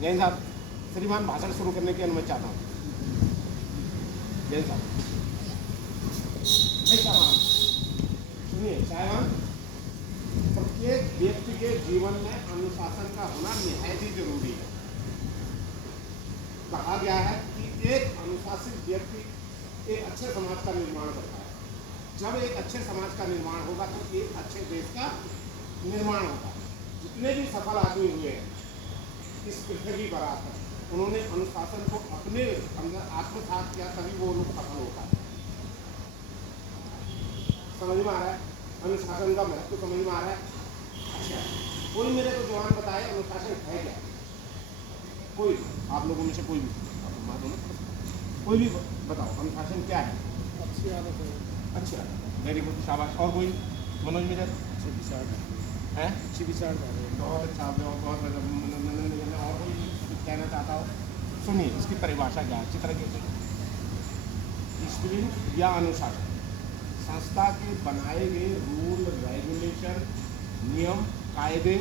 जैन साहब, श्रीमान भाषण शुरू करने की अनुमति चाहता हूँ। जैन साहब, सुनिए साहब, प्रत्येक व्यक्ति के जीवन में अनुशासन का होना निहायत ही जरूरी है। कहा गया है कि एक अनुशासित व्यक्ति एक अच्छे समाज का निर्माण करता है। जब एक अच्छे समाज का निर्माण होगा तो एक अच्छे देश का निर्माण होगा। जितने भी सफल आदमी हुए हैं इस पृथ्वी पर आकर, उन्होंने अनुशासन को अपने अंदर आत्मसात किया, तभी वो लोग सफल हो पाए। समझ में आ रहा है? अनुशासन का महत्व समझ में आ रहा है? अच्छा, कोई मेरे को जवान बताए अनुशासन है क्या? कोई आप लोगों में से कोई भी, कोई भी बताओ अनुशासन क्या है? अच्छी आदत है। अच्छा, वेरी गुड, शाबाश। और कोई? मनोज मित्र? अच्छे विचार है, अच्छी विचारधारा। बहुत अच्छा, बहुत और कोई कुछ कहना चाहता हो? सुनिए, इसकी परिभाषा क्या है अच्छी तरीके से। डिसिप्लिन या अनुशासन संस्था के बनाए गए रूल, रेगुलेशन, नियम, कायदे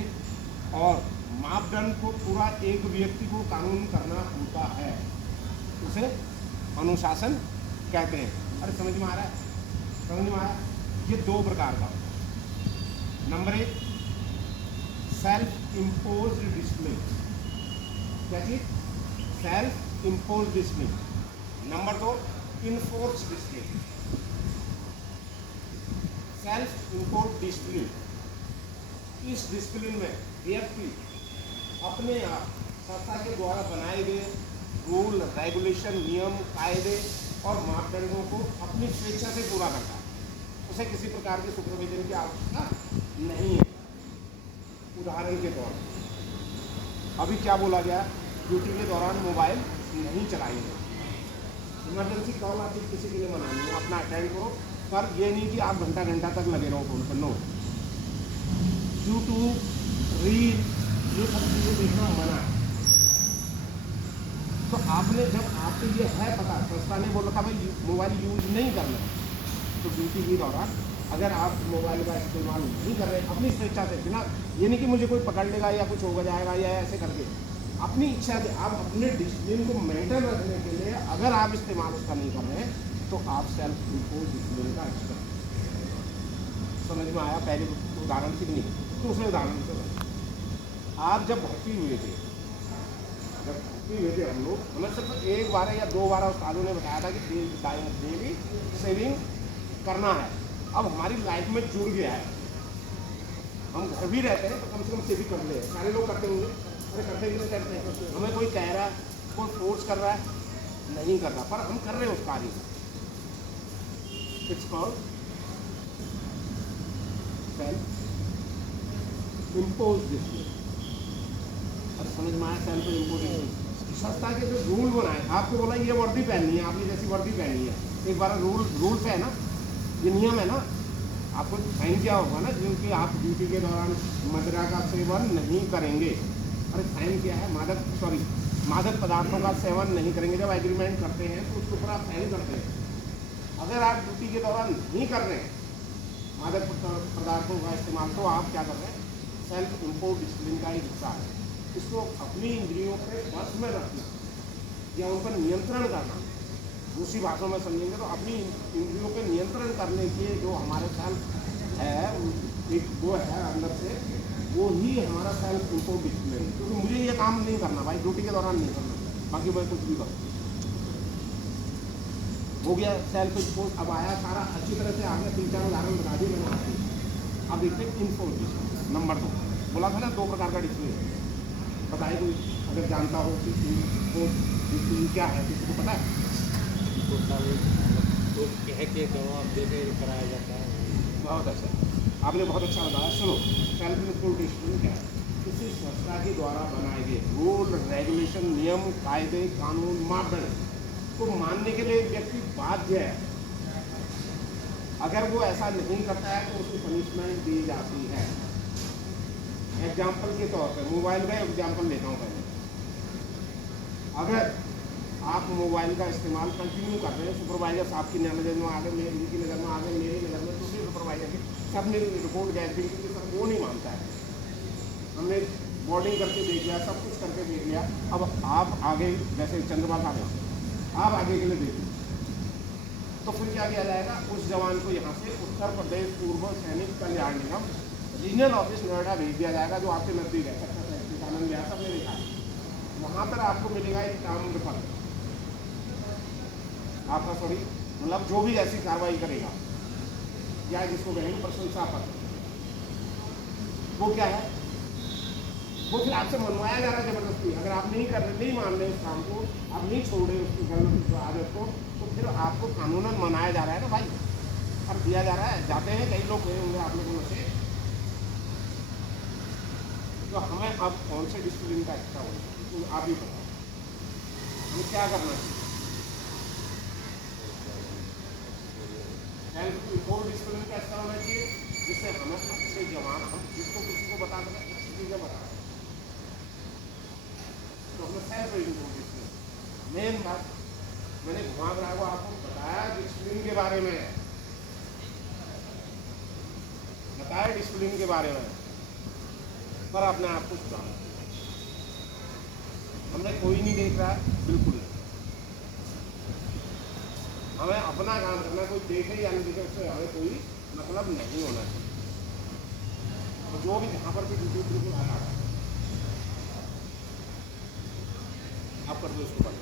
और मापदंड को पूरा एक व्यक्ति को कानून करना होता है, उसे अनुशासन कहते हैं। अरे समझ में आ रहा है? समझ में आ रहा है? ये दो प्रकार का। Number 1, self imposed discipline. क्या चीज? Self imposed discipline. Number 2, enforce discipline. Self imposed discipline, इस डिसिप्लिन में व्यक्ति अपने आप संस्था के द्वारा बनाए गए रूल, रेगुलेशन, नियम, कायदे और मापदंडों को अपनी स्वेच्छा से पूरा करता है। उसे किसी प्रकार के सुपरविजन की आवश्यकता नहीं है। उदाहरण के तौर पर अभी क्या बोला गया? ड्यूटी के दौरान मोबाइल नहीं चलाएंगे। इमरजेंसी कॉल आती किसी के लिए मनानी है, अपना अटेंड करो, पर ये नहीं कि आप घंटा घंटा तक लगे रहो फोन पर। नो, यूट्यूब, रील, ये सब चीज़ें देखना मना है। तो आपने जब आपको ये है पता, संस्था ने बोला था भाई मोबाइल यूज नहीं करना, तो ड्यूटी के दौरान अगर आप मोबाइल का इस्तेमाल नहीं कर रहे अपनी स्वेच्छा से, बिना ये नहीं कि मुझे कोई पकड़ लेगा या कुछ हो जाएगा या ऐसे करके, अपनी इच्छा से आप अपने डिसिप्लिन को मेंटेन रखने के लिए अगर आप इस्तेमाल उसका नहीं कर रहे हैं तो आप सेल्फ इम्पोज्ड डिसिप्लिन का इस्तेमाल। समझ में आया? पहले उदाहरण से नहीं, दूसरे उदाहरण से। आप जब भर्ती हुए थे, हम लोग, हमें सिर्फ एक बार या 2 बार उस्तादों ने बताया था कि डेली सेविंग करना है। अब हमारी लाइफ में जुड़ गया है, हम घर भी रहते हैं तो कम से कम सेविंग कर ले। सारे लोग करते होंगे, अरे करते ही नहीं करते हैं। हमें कोई कह रहा है, कोई फोर्स कर रहा है, नहीं कर रहा, पर हम कर रहे हैं उस कार्य को। It's called self imposed discipline. और समझ में आया? सेल्फ इम्पोज्ड डिसिप्लिन संस्था के जो रूल बनाए, आपको बोला ये वर्दी पहननी है, आपने जैसी वर्दी पहनी है, एक बार रूल्स है ना, ये नियम है ना, आपको साइन किया होगा ना, क्योंकि आप ड्यूटी के दौरान मदिरा का सेवन नहीं करेंगे। अरे साइन किया है, मादक पदार्थों का सेवन नहीं करेंगे। जब एग्रीमेंट करते हैं तो उसके ऊपर आप साइन करते हैं। अगर आप ड्यूटी के दौरान नहीं कर रहे हैं मादक पदार्थों का इस्तेमाल, तो आप क्या कर रहे हैं? सेल्फ इम्पोज्ड डिसिप्लिन का ही हिस्सा है। इसको अपनी इंद्रियों पे बस में रखना या उन पर नियंत्रण करना, दूसरी भाषाओं में समझेंगे तो अपनी इंद्रियों पे नियंत्रण करने के जो हमारे सेल्फ है, एक वो है अंदर से, वो ही हमारा सेल्फ इम्पोज्ड डिसिप्लिन। क्योंकि मुझे ये काम नहीं करना भाई, ड्यूटी के दौरान नहीं करना, बाकी मैं कुछ भी करूँ, हो गया सेल्फ इम्पोज्ड। अब आया सारा अच्छी तरह से आगे 3-4 उदाहरण बता दिए मैंने आपको। अब देखते हैं इनफोर्स्ड डिसिप्लिन। नंबर 2 बोला था ना, 2 प्रकार का डिसिप्लिन। बताए कोई अगर जानता हो कि डिसिप्लिन क्या है, किसी को पता है? तो कह के जवाब देने कराया जाता है। बहुत अच्छा, आपने बहुत अच्छा बताया। सुनो, सेल्फ इम्पोज्ड डिसिप्लिन क्या है? किसी संस्था के द्वारा बनाए गए रूल, रेगुलेशन, नियम, कायदे, कानून, मापदंड को मानने के लिए व्यक्ति बाध्य है। अगर वो ऐसा नहीं करता है तो उसको पनिशमेंट दी जाती है। एग्जाम्पल के तौर पे मोबाइल का एग्जाम्पल लेता हूँ पहले। अगर आप मोबाइल का इस्तेमाल कंटिन्यू कर रहे हैं, सुपरवाइजर साहब की नज़र में आ गए, मेरी की नज़र में आ गए, मेरी नज़र में, दूसरे सुपरवाइजर की, सब मेरी रिपोर्ट गैस बिल की सब वो नहीं मानता है, हमने बॉर्डिंग करके देख लिया, सब कुछ करके देख लिया। अब आप आगे जैसे चंद्रमा का गया, आप आगे के लिए देखिए, तो फिर क्या किया जाएगा, उस जवान को यहाँ से उत्तर प्रदेश पूर्व सैनिक कल्याण निगम रीजनल ऑफिस नोएडा भेज दिया जाएगा, जो आपके नजदीक है, आनंद विहार सबने देखा है। वहाँ पर आपको मिलेगा एक ताम्र पत्र आपका, सॉरी मतलब जो भी ऐसी कार्रवाई करेगा, या जिसको कहेंगे प्रशंसा पत्र, वो क्या है, वो फिर आपसे मनवाया जा रहा है जबरदस्ती। अगर आप नहीं कर रहे, नहीं मान रहे उस काम को, आप नहीं छोड़ रहे उसकी गलत आदत को, तो फिर आपको कानूनन मनाया जा रहा है ना भाई, और दिया जा रहा है। जाते हैं कई लोग गए होंगे आप लोगों में से, तो हमें अब कौन से डिसिप्लिन का हिस्सा होगा, तो आप ही बताओ हमें क्या करना चाहिए। कोर डिसिप्लिन का हिस्सा होना चाहिए, जिससे हमें अच्छे जवान, हम जिसको किसी को बता सकें अच्छी चीज़ें बता रहे हैं, तो हमें सेल्फ डिसिप्लिन। मेन बात मैंने घुमा फिरा को आपको बताया डिसिप्लिन के बारे में, बताया डिसिप्लिन के बारे में, पर अपने आप को सुधार हमने कोई नहीं देख रहा है, बिल्कुल नहीं। हमें अपना काम करना, कोई देखे या नहीं देखे उससे हमें कोई मतलब नहीं होना चाहिए। और जो भी जहाँ पर भी बिल्कुल हटा आप कर दो इसको बंद।